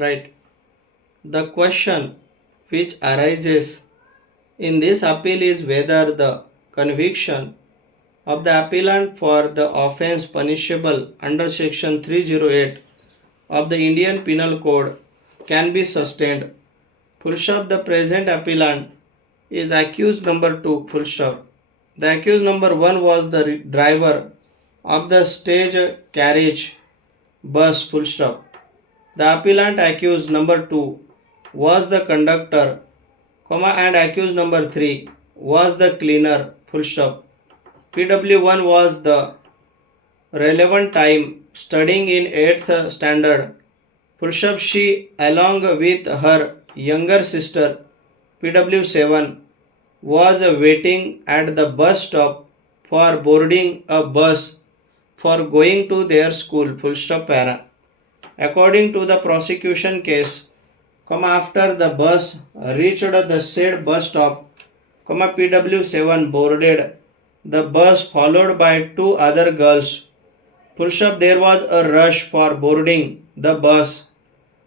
Right. The question which arises in this appeal is whether the conviction of the appellant for the offence punishable under section 308 of the Indian Penal Code can be sustained. Full stop. The present appellant is accused number 2. Full stop. The accused number 1 was the driver of the stage carriage bus. Full stop. The appellant accused number 2 was the conductor, and accused number 3 was the cleaner. Full stop. PW1 was the relevant time studying in 8th standard. Full stop. She along with her younger sister PW7 was waiting at the bus stop for boarding a bus for going to their school. Full stop. Para. According to the prosecution case, after the bus reached the said bus stop, PW7 boarded the bus followed by 2 other girls. Full stop. There was a rush for boarding the bus.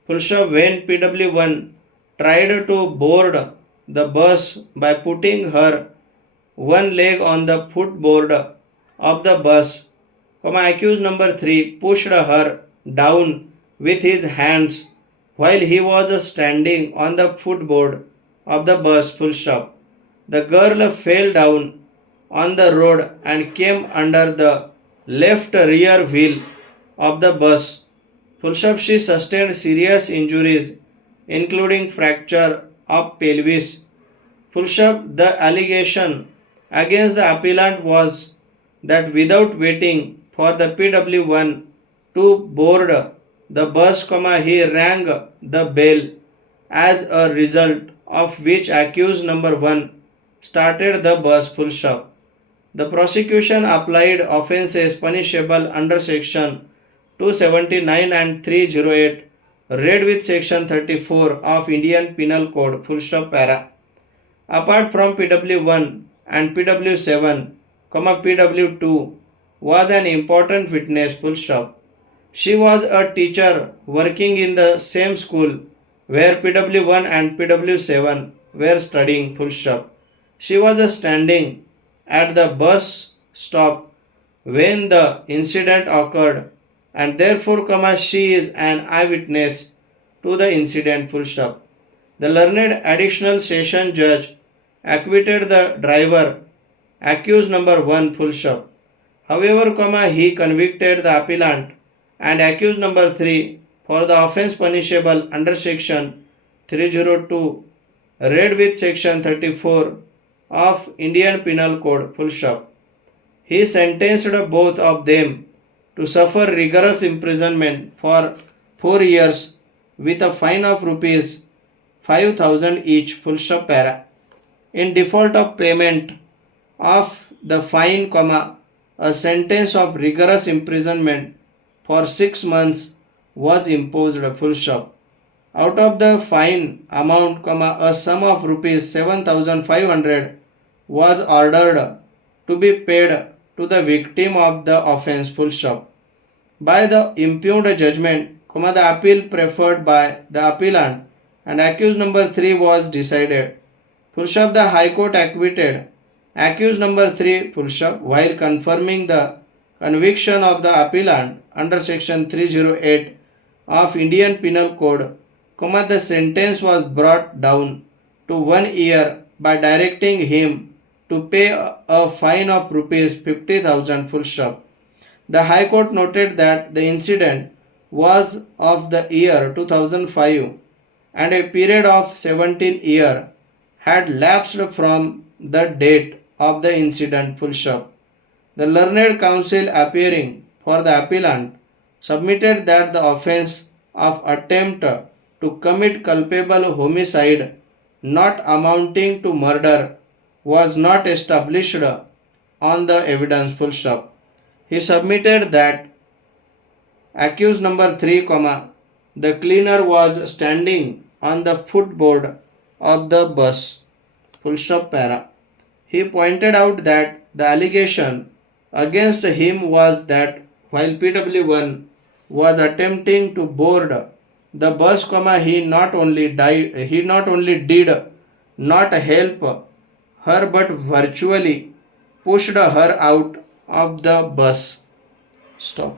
Full stop. When PW1 tried to board the bus by putting her one leg on the footboard of the bus, accused number 3 pushed her down with his hands while he was standing on the footboard of the bus. Full stop. The girl fell down on the road and came under the left rear wheel of the bus. Full stop. She sustained serious injuries including fracture of pelvis. Full stop. The allegation against the appellant was that without waiting for the PW1 to board the bus, he rang the bell, as a result of which accused number 1 started the bus. Full stop. The prosecution applied offences punishable under section 279 and 308 read with section 34 of Indian Penal Code. Full stop. Para. Apart from PW1 and PW7, PW2 was an important witness. Full stop. She was a teacher working in the same school where PW1 and PW7 were studying. Full stop. She was standing at the bus stop when the incident occurred and therefore, she is an eyewitness to the incident. Full stop. The learned additional session judge acquitted the driver, accused number 1. Full stop. However, he convicted the appellant and accused number 3 for the offence punishable under section 302 read with section 34 of Indian Penal Code. Full stop. He sentenced both of them to suffer rigorous imprisonment for 4 years with a fine of rupees 5,000 each. Full stop. Para. In default of payment of the fine, a sentence of rigorous imprisonment for 6 months was imposed. Full stop. Out of the fine amount, a sum of rupees 7,500 was ordered to be paid to the victim of the offence. Full stop. By the impugned judgment, the appeal preferred by the appellant and accused number 3 was decided. Full stop. The High Court acquitted accused number 3. Full stop. While confirming the conviction of the appellant under section 308 of Indian Penal Code, the sentence was brought down to 1 year by directing him to pay a fine of rupees 50,000. Full stop. The High Court noted that the incident was of the year 2005 and a period of 17 years had lapsed from the date of the incident. Full stop. The learned counsel appearing for the appellant submitted that the offence of attempt to commit culpable homicide not amounting to murder was not established on the evidence. Full stop. He submitted that accused number 3, the cleaner was standing on the footboard of the bus. Full stop. Para. He pointed out that the allegation against him was that while PW1 was attempting to board The bus, he not only did not help her but virtually pushed her out of the bus. Stop.